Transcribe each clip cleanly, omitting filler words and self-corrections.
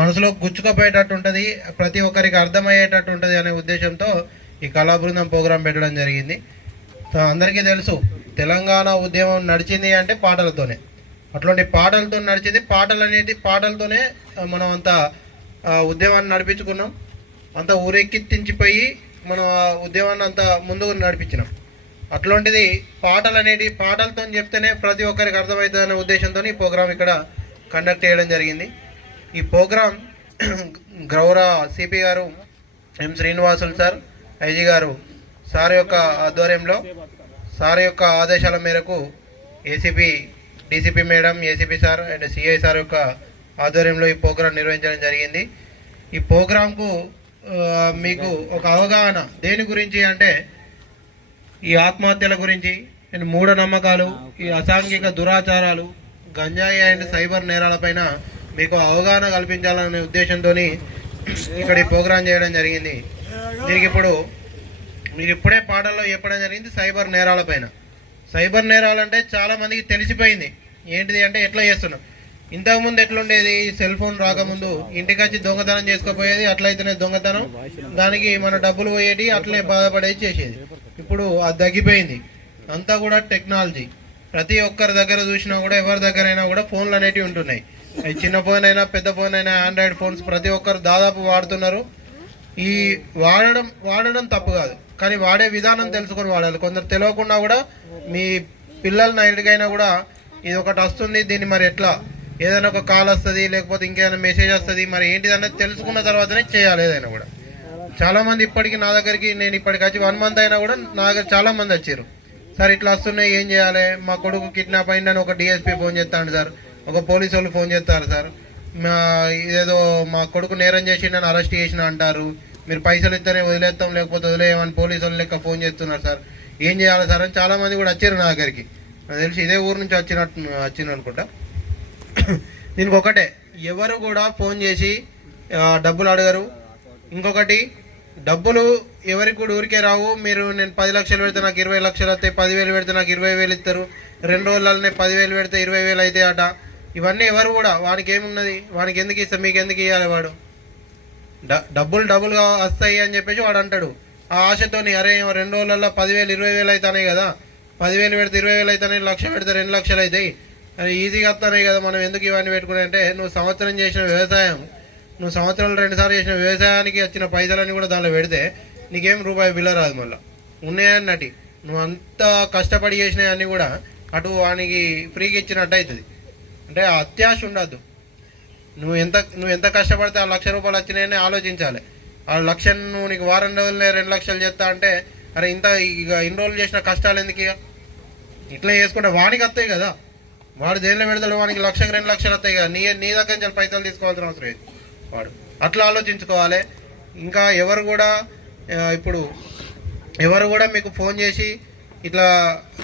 మనసులో గుచ్చుకుపోయేటట్టు ఉంటుంది, ప్రతి ఒక్కరికి అర్థమయ్యేటట్టు ఉంటుంది అనే ఉద్దేశంతో ఈ కళా బృందం ప్రోగ్రాం పెట్టడం జరిగింది. అందరికీ తెలుసు తెలంగాణ ఉద్యమం నడిచింది అంటే పాటలతోనే. అట్లాంటి పాటలతో నడిచింది. పాటలతోనే మనం అంత ఉద్యమాన్ని నడిపించుకున్నాం, అంత ఊరెక్కించిపోయి మనం ఉద్యమాన్ని అంత ముందుకు నడిపించినాం. అట్లాంటిది పాటలతో చెప్తేనే ప్రతి ఒక్కరికి అర్థమవుతుంది అనే ఉద్దేశంతో ఈ ప్రోగ్రాం ఇక్కడ కండక్ట్ చేయడం జరిగింది. ఈ ప్రోగ్రాం గౌరవ సిపి గారు ఎం శ్రీనివాసులు సార్, ఐజీ గారు సార్ యొక్క ఆధ్వర్యంలో, సార్ యొక్క ఆదేశాల మేరకు ACP, DCP madam, ACP sir and CI sir యొక్క ఆధ్వర్యంలో ఈ ప్రోగ్రాం నిర్వహించడం జరిగింది. ఈ ప్రోగ్రాంకు మీకు ఒక అవగాహన దేని గురించి అంటే ఈ ఆత్మహత్యల గురించి అండ్ మూఢనమ్మకాలు, ఈ అసాంఘిక దురాచారాలు, గంజాయి అండ్ సైబర్ నేరాలపైన మీకు అవగాహన కల్పించాలనే ఉద్దేశంతో ఇక్కడ ఈ ప్రోగ్రాం చేయడం జరిగింది. మీకు ఇప్పుడే పాటల్లో చెప్పడం జరిగింది సైబర్ నేరాలపైన. సైబర్ నేరాలు అంటే చాలామందికి తెలిసిపోయింది. ఏంటిది అంటే ఎట్లా చేస్తున్నాం. ఇంతకుముందు ఎట్లుండేది, సెల్ ఫోన్ రాకముందు ఇంటికి వచ్చి దొంగతనం చేసుకోపోయేది, అట్లయితేనే దొంగతనం, దానికి మన డబ్బులు పోయేది, అట్లే బాధపడేది చేసేది. ఇప్పుడు అది తగ్గిపోయింది. అంతా కూడా టెక్నాలజీ. ప్రతి ఒక్కరి దగ్గర చూసినా కూడా, ఎవరి దగ్గర అయినా కూడా ఫోన్లు అనేటివి ఉంటున్నాయి. చిన్న ఫోన్ అయినా పెద్ద ఫోన్ అయినా ఆండ్రాయిడ్ ఫోన్స్ ప్రతి ఒక్కరు దాదాపు వాడుతున్నారు. ఈ వాడడం తప్పు కాదు, కానీ వాడే విధానం తెలుసుకొని వాడాలి. కొందరు తెలియకుండా కూడా మీ పిల్లల ఇంటికైనా కూడా ఇది ఒకటి వస్తుంది, దీన్ని మరి ఎట్లా, ఏదైనా ఒక కాల్ వస్తుంది, లేకపోతే ఇంకేదైనా మెసేజ్ వస్తుంది, మరి ఏంటిది అనేది తెలుసుకున్న తర్వాతనే చేయాలి. ఏదైనా కూడా చాలామంది ఇప్పటికీ నా దగ్గరికి, నేను ఇప్పటికి వచ్చి 1 month అయినా కూడా నా దగ్గర చాలామంది వచ్చారు. సార్ ఇట్లా వస్తున్నాయి, ఏం చేయాలి, మా కొడుకు కిడ్నాప్ అయిందని ఒక డిఎస్పీ ఫోన్ చేస్తాడు సార్, ఒక పోలీసు వాళ్ళు ఫోన్ చేస్తారు సార్, ఇదేదో మా కొడుకు నేరం చేసి నన్ను అరెస్ట్ చేసిన అంటారు, మీరు పైసలు ఇస్తేనే వదిలేస్తాం, లేకపోతే వదిలేయమని పోలీసు వాళ్ళు లెక్క ఫోన్ చేస్తున్నారు సార్, ఏం చేయాలి సార్ అని చాలామంది కూడా వచ్చారు నా దగ్గరికి. నాకు తెలిసి ఇదే ఊరు నుంచి వచ్చింది అనుకుంటా. దీనికి ఒకటే, ఎవరు కూడా ఫోన్ చేసి డబ్బులు అడగరు. ఇంకొకటి, డబ్బులు ఎవరికి కూడా ఊరికే రావు. మీరు నేను 10 లక్షలు పెడితే నాకు 20 లక్షలు వస్తాయి, 10,000 పెడితే నాకు 20,000 ఇస్తారు, 2 రోజులనే 10,000 పెడితే 20,000 అవుతాయి అట. ఇవన్నీ ఎవరు కూడా, వానికి ఏమున్నది, వానికి ఎందుకు ఇస్తాం, మీకు ఎందుకు ఇవ్వాలి, వాడు డబ్బులుగా వస్తాయి అని చెప్పేసి వాడు అంటాడు. ఆ ఆశతోని అరే 2 రోజులలో 10,000 20,000 అవుతాయి కదా, 10,000 పెడితే 20,000 అవుతాయి, 1,00,000 పెడితే 2 లక్షలు అవుతాయి, అరే ఈజీగా వస్తున్నాయి కదా, మనం ఎందుకు ఇవన్నీ పెట్టుకుని అంటే, నువ్వు సంవత్సరం చేసిన వ్యవసాయం, నువ్వు సంవత్సరంలో 2 సార్లు చేసిన వ్యవసాయానికి వచ్చిన పైసలన్నీ కూడా దానిలో పెడితే నీకేం రూపాయి బిల్ల రాదు. మళ్ళీ ఉన్నాయన్నటి నువ్వు అంత కష్టపడి చేసినవన్నీ కూడా అటు వానికి ఫ్రీగా ఇచ్చినట్టు అవుతుంది. అంటే అత్యాశ ఉండద్దు. నువ్వు ఎంత కష్టపడితే ఆ 1,00,000 రూపాయలు వచ్చినాయని ఆలోచించాలి. ఆ 1,00,000 నువ్వు నీకు వారం రోజులనే 2 లక్షలు చేస్తా అంటే, అరే ఇక ఇన్ని రోజులు చేసిన కష్టాలు ఎందుకు, ఇక ఇట్లా చేసుకుంటే వానికి వస్తాయి కదా, వాడు దేనిలో పెడతాడు, వానికి 1,00,000 2 లక్షలు వస్తాయి కదా, నీ దగ్గర నుంచి పైసలు తీసుకోవాల్సిన అవసరం లేదు. వాడు అట్లా ఆలోచించుకోవాలి. ఇంకా ఎవరు కూడా మీకు ఫోన్ చేసి ఇట్లా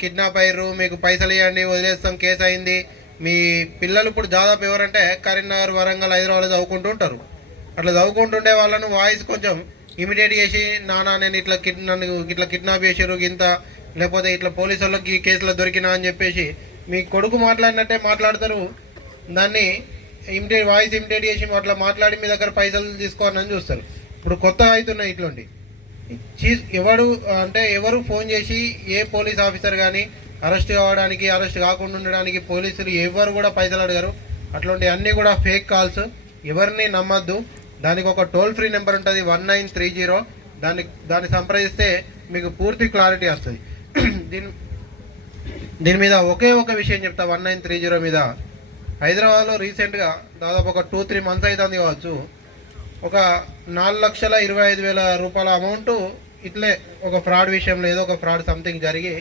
కిడ్నాప్ అయ్యారు, మీకు పైసలు ఇవ్వండి వదిలేస్తాం, కేసు అయింది, మీ పిల్లలు ఇప్పుడు దాదాపు ఎవరంటే కరీంనగర్, వరంగల్, హైదరాబాద్ చదువుకుంటూ ఉంటారు. అట్లా చదువుకుంటుండే వాళ్ళను వాయిస్ కొంచెం ఇమిడియేట్ చేసి, నానా నేను నన్ను ఇట్లా కిడ్నాప్ చేసారు ఇంత, లేకపోతే ఇట్లా పోలీసు వాళ్ళకి కేసులో దొరికినా అని చెప్పేసి మీ కొడుకు మాట్లాడినట్టే మాట్లాడతారు. దాన్ని వాయిస్ ఇమిడియేట్ చేసి అట్లా మాట్లాడి మీ దగ్గర పైసలు తీసుకోవాలని చూస్తారు. ఇప్పుడు కొత్తగా అవుతున్నాయి ఇట్లాంటి. ఎవరు ఫోన్ చేసి ఏ పోలీస్ ఆఫీసర్ కానీ అరెస్ట్ కావడానికి, అరెస్ట్ కాకుండా ఉండడానికి పోలీసులు ఎవరు కూడా పైసలు అడగరు. అట్లాంటి అన్నీ కూడా ఫేక్ కాల్స్, ఎవరిని నమ్మద్దు. దానికి ఒక టోల్ ఫ్రీ నెంబర్ ఉంటుంది 1930, దాన్ని సంప్రదిస్తే మీకు పూర్తి క్లారిటీ వస్తుంది. దీని మీద ఒకే ఒక విషయం చెప్తా. 1930 మీద హైదరాబాద్లో రీసెంట్గా దాదాపు ఒక 2-3 months అవుతుంది కావచ్చు, ఒక 4,25,000 రూపాయల అమౌంట్ ఇట్లే ఒక ఫ్రాడ్ విషయంలో ఏదో ఒక ఫ్రాడ్ సంథింగ్ జరిగి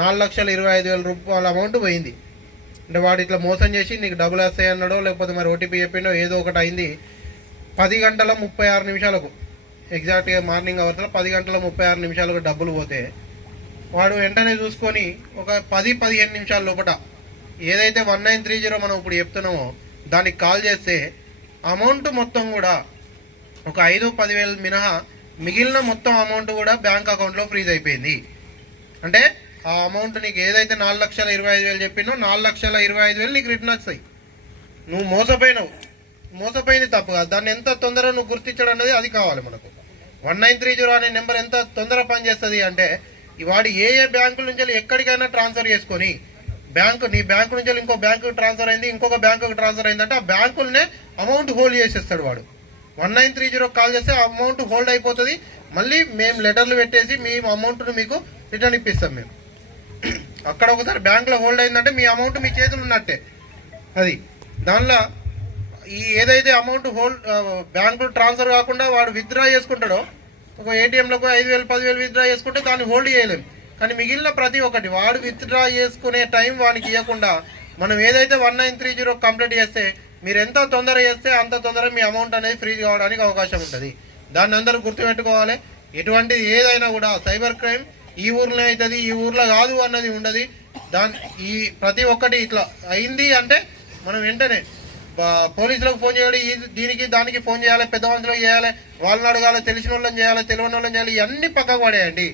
4,25,000 రూపాయల అమౌంట్ పోయింది. అంటే వాడు ఇట్లా మోసం చేసి నీకు డబ్బులు వస్తాయి అన్నాడో, లేకపోతే మరి ఓటీపీ చెప్పిండో, ఏదో ఒకటి అయింది. 10:36 ఎగ్జాక్ట్గా మార్నింగ్ అవర్స్లో 10:36 డబ్బులు పోతే వాడు వెంటనే చూసుకొని ఒక 10-15 నిమిషాల లోపల ఏదైతే 1930 మనం ఇప్పుడు చెప్తున్నామో దానికి కాల్ చేస్తే అమౌంట్ మొత్తం కూడా ఒక 5-10 వేలు మినహా మిగిలిన మొత్తం అమౌంట్ కూడా బ్యాంక్ అకౌంట్లో ఫ్రీజ్ అయిపోయింది. అంటే ఆ అమౌంట్ నీకు ఏదైతే 4,25,000 చెప్పిందో 4,25,000 నీకు రిటర్న్ వస్తాయి. నువ్వు మోసపోయినావు. మోసపోయింది తప్పు కాదు. దాన్ని ఎంత తొందరగా నువ్వు గుర్తించడం అనేది అది కావాలి మనకు. 1930 అనే నెంబర్ ఎంత తొందరగా పనిచేస్తుంది అంటే వాడు ఏ ఏ బ్యాంకుల నుంచి ఎక్కడికైనా ట్రాన్స్ఫర్ చేసుకొని నీ బ్యాంకు నుంచి ఇంకో బ్యాంకు ట్రాన్స్ఫర్ అయింది, ఇంకొక బ్యాంకుకి ట్రాన్స్ఫర్ అయిందంటే ఆ బ్యాంకులనే అమౌంట్ హోల్డ్ చేసేస్తాడు వాడు. 1930 కాల్ చేస్తే అమౌంట్ హోల్డ్ అయిపోతుంది. మళ్ళీ మేము లెటర్లు పెట్టేసి మీ అమౌంట్ను మీకు రిటర్న్ ఇప్పిస్తాం మేము. అక్కడ ఒకసారి బ్యాంకులో హోల్డ్ అయిందంటే మీ అమౌంట్ మీ చేతులు ఉన్నట్టే. అది దానిలో ఈ ఏదైతే అమౌంట్ బ్యాంకులో ట్రాన్స్ఫర్ కాకుండా వాడు విత్డ్రా చేసుకుంటాడో, ఒక ఏటీఎంలకు 5,000 10,000 విత్డ్రా చేసుకుంటే దాన్ని హోల్డ్ చేయలేము. కానీ మిగిలిన ప్రతి ఒక్కటి వాడు విత్డ్రా చేసుకునే టైం వానికి ఇవ్వకుండా మనం ఏదైతే 1930 కంప్లీట్ చేస్తే మీరు ఎంత తొందర చేస్తే అంత తొందర మీ అమౌంట్ అనేది ఫ్రీ కావడానికి అవకాశం ఉంటుంది. దాన్ని అందరూ గుర్తుపెట్టుకోవాలి. ఎటువంటిది ఏదైనా కూడా సైబర్ క్రైమ్ ఈ ఊర్లో అవుతుంది, ఈ ఊర్లో కాదు అన్నది ఉండదు. ఈ ప్రతి ఒక్కటి ఇట్లా అయింది అంటే మనం వెంటనే పోలీసులకు ఫోన్ చేయాలి, దీనికి దానికి ఫోన్ చేయాలి, పెద్ద మనుషులకు చేయాలి, వాళ్ళని అడగాలి, తెలిసిన వాళ్ళని చేయాలి, తెలియని వాళ్ళని చేయాలి. ఇవన్నీ పక్కకు పడేయండి.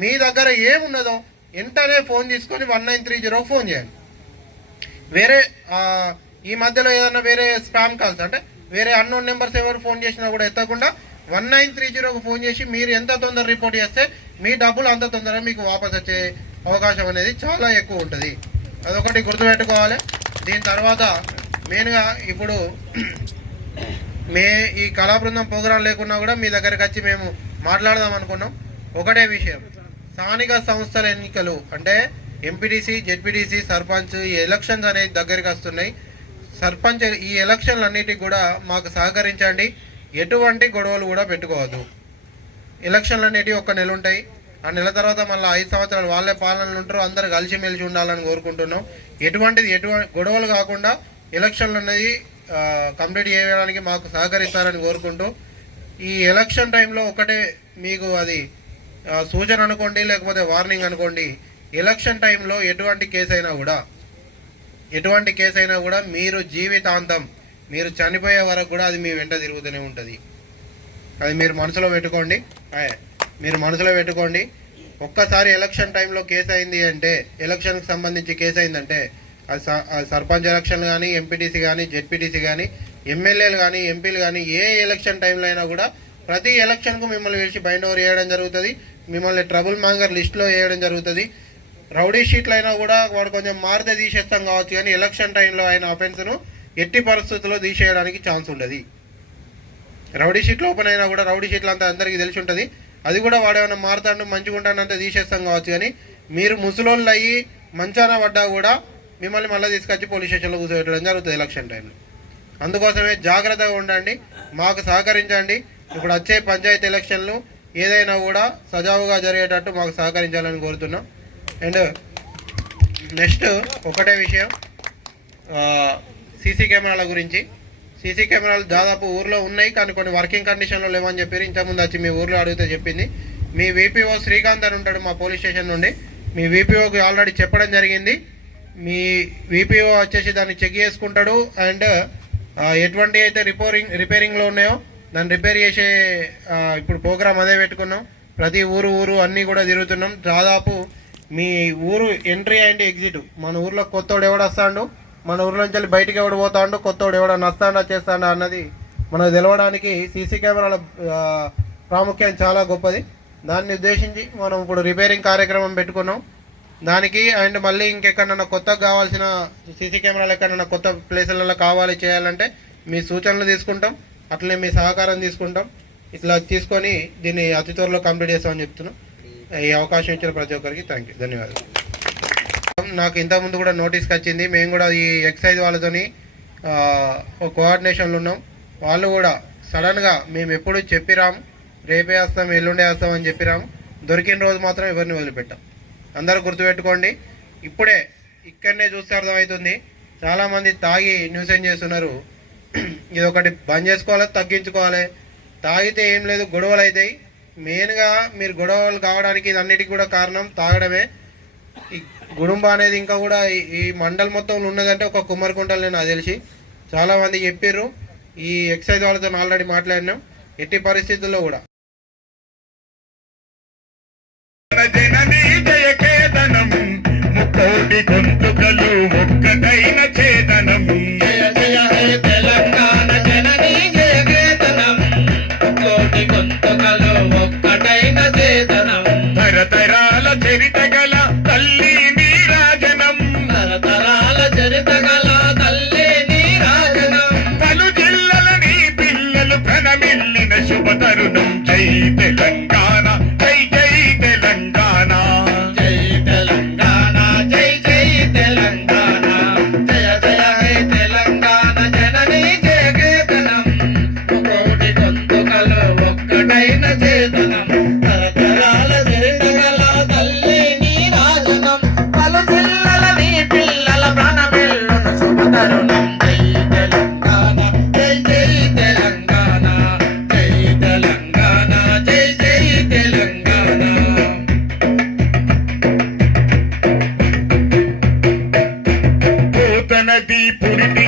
మీ దగ్గర ఏమున్నదో వెంటనే ఫోన్ తీసుకొని 1930 ఫోన్ చేయండి. వేరే ఈ మధ్యలో ఏదన్నా వేరే స్పామ్ కాల్స్ అంటే వేరే అన్నోన్ నెంబర్స్ ఎవరు ఫోన్ చేసినా కూడా ఎత్తకుండా 1930 ఫోన్ చేసి మీరు ఎంత తొందర రిపోర్ట్ చేస్తే మీ డబ్బులు అంత తొందరగా మీకు వాపస్ వచ్చే అవకాశం అనేది చాలా ఎక్కువ ఉంటుంది. అదొకటి గుర్తుపెట్టుకోవాలి. దీని తర్వాత మెయిన్గా ఇప్పుడు ఈ కళా బృందం ప్రోగ్రాం లేకున్నా కూడా మీ దగ్గరికి వచ్చి మేము మాట్లాడదాం అనుకున్నాం. ఒకటే విషయం, స్థానిక సంస్థల ఎన్నికలు అంటే ఎంపీటీసీ, జెడ్పీటీసీ, సర్పంచ్ ఈ ఎలక్షన్స్ అనేది దగ్గరికి వస్తున్నాయి. సర్పంచ్ ఈ ఎలక్షన్లు అన్నిటికి కూడా మాకు సహకరించండి. ఎటువంటి గొడవలు కూడా పెట్టుకోవద్దు. ఎలక్షన్లు అనేటివి 1 నెల ఉంటాయి. ఆ నెల తర్వాత మళ్ళీ 5 సంవత్సరాలు వాళ్ళే పాలనలు ఉంటారు. అందరు కలిసిమెలిసి ఉండాలని కోరుకుంటున్నాం. ఎటువంటి గొడవలు కాకుండా ఎలక్షన్లు అనేది కంప్లీట్ చేయడానికి మాకు సహకరిస్తారని కోరుకుంటూ ఈ ఎలక్షన్ టైంలో ఒకటే మీకు అది సూచన అనుకోండి, లేకపోతే వార్నింగ్ అనుకోండి. ఎలక్షన్ టైంలో ఎటువంటి కేసు అయినా కూడా మీరు జీవితాంతం మీరు చనిపోయే వరకు కూడా అది మీ వెంట తిరుగుతూనే ఉంటుంది. అది మీరు మనసులో పెట్టుకోండి. ఒక్కసారి ఎలక్షన్ టైంలో కేసు అయింది అంటే, ఎలక్షన్కి సంబంధించి కేసు అయిందంటే అది సర్పంచ్ ఎలక్షన్ కానీ, ఎంపీటీసీ కానీ, జెడ్పీటీసీ కానీ, ఎమ్మెల్యేలు కానీ, ఎంపీలు కానీ ఏ ఎలక్షన్ టైంలో అయినా కూడా ప్రతి ఎలక్షన్కు మిమ్మల్ని పిలిచి బైండ్ ఓవర్ చేయడం జరుగుతుంది. మిమ్మల్ని ట్రబుల్ మ్యాంగర్ లిస్టులో వేయడం జరుగుతుంది. రౌడీ షీట్లు అయినా కూడా వాడు కొంచెం మారితే తీసేస్తాం కావచ్చు, కానీ ఎలక్షన్ టైంలో ఆయన అఫెన్స్ను ఎట్టి పరిస్థితుల్లో తీసేయడానికి ఛాన్స్ ఉండదు. రౌడీ షీట్లు ఓపెన్ అయినా కూడా రౌడీ షీట్లు అంతా అందరికీ తెలిసి ఉంటుంది. అది కూడా వాడు ఏమైనా మారుతాడు మంచిగా ఉంటాడంతా తీసేస్తాం కావచ్చు, కానీ మీరు ముసలోళ్ళు అయ్యి మంచాన పడ్డా కూడా మిమ్మల్ని మళ్ళీ తీసుకొచ్చి పోలీస్ స్టేషన్లో కూర్చోబెట్టడం జరుగుతుంది ఎలక్షన్ టైంలో. అందుకోసమే జాగ్రత్తగా ఉండండి, మాకు సహకరించండి. ఇప్పుడు వచ్చే పంచాయతీ ఎలక్షన్లు ఏదైనా కూడా సజావుగా జరిగేటట్టు మాకు సహకరించాలని కోరుతున్నాం. అండ్ నెక్స్ట్ ఒకటే విషయం, సీసీ కెమెరాల గురించి. సీసీ కెమెరాలు దాదాపు ఊర్లో ఉన్నాయి, కానీ కొన్ని వర్కింగ్ కండిషన్లో లేవని చెప్పారు. ఇంతకుముందు వచ్చి మీ ఊర్లో అడిగితే చెప్పింది. మీ వీపీఓ శ్రీకాంత్ అని ఉంటాడు మా పోలీస్ స్టేషన్ నుండి. మీ వీపీఓకి ఆల్రెడీ చెప్పడం జరిగింది. మీ వీపీఓ వచ్చేసి దాన్ని చెక్ చేసుకుంటాడు. అండ్ ఎటువంటి అయితే రిపేరింగ్లో ఉన్నాయో దాన్ని రిపేర్ చేసే ఇప్పుడు ప్రోగ్రామ్ అదే పెట్టుకున్నాం. ప్రతి ఊరు అన్నీ కూడా తిరుగుతున్నాం. దాదాపు మీ ఊరు ఎంట్రీ అండ్ ఎగ్జిట్, మన ఊర్లో కొత్తోడు ఎవడు వస్తాడు, మన ఊర్లో నుంచి బయటికి ఎవడు పోతాడు, కొత్తోడు ఎవడన్నా వస్తాడా చేస్తాడా అన్నది మనకు తెలవడానికి సీసీ కెమెరాల ప్రాముఖ్యం చాలా గొప్పది. దాన్ని ఉద్దేశించి మనం ఇప్పుడు రిపేరింగ్ కార్యక్రమం పెట్టుకున్నాం. దానికి అండ్ మళ్ళీ ఇంకెక్కడన్నా కొత్తగా కావాల్సిన సీసీ కెమెరాలు ఎక్కడన్నా కొత్త ప్లేసులలో కావాలి చేయాలంటే మీ సూచనలు తీసుకుంటాం, అట్లనే మీ సహకారం తీసుకుంటాం. ఇట్లా తీసుకొని దీన్ని అతి త్వరలో కంప్లీట్ చేస్తామని చెప్తున్నాం. ఈ అవకాశం ఇచ్చిన ప్రతి ఒక్కరికి ధన్యవాదాలు. నాకు ఇంతకుముందు కూడా నోటీస్కి వచ్చింది. మేము కూడా ఈ ఎక్సైజ్ వాళ్ళతోని కోఆర్డినేషన్లు ఉన్నాం. వాళ్ళు కూడా సడన్గా మేము ఎప్పుడు చెప్పిరాము, రేపే వస్తాం, ఎల్లుండే వస్తాం అని చెప్పిరాము. దొరికిన రోజు మాత్రం ఎవరిని వదిలిపెట్టాం. అందరూ గుర్తుపెట్టుకోండి. ఇప్పుడే ఇక్కడనే చూస్తే అర్థమవుతుంది, చాలామంది తాగి న్యూసెన్స్ చేస్తున్నారు. ఇది ఒకటి బంద్ చేసుకోవాలి, తగ్గించుకోవాలి. తాగితే ఏం లేదు, గొడవలు అవుతాయి. మెయిన్గా మీరు గొడవలు కావడానికి ఇది అన్నిటికీ కూడా కారణం తాగడమే. ఈ గుడుంబ అనేది ఇంకా కూడా ఈ మండల్ మొత్తంలో ఉన్నదంటే ఒక కుమ్మరికుంటలు నాకు తెలిసి చాలామంది చెప్పారు. ఈ ఎక్సైజ్ వాళ్ళతో ఆల్రెడీ మాట్లాడినాం. ఎట్టి పరిస్థితుల్లో కూడా ముక్కోటి గొంతుకలు ఒక్కటైన చేతనము. జయ జయ హే తెలంగాణ జన ఉన్నది పురిటి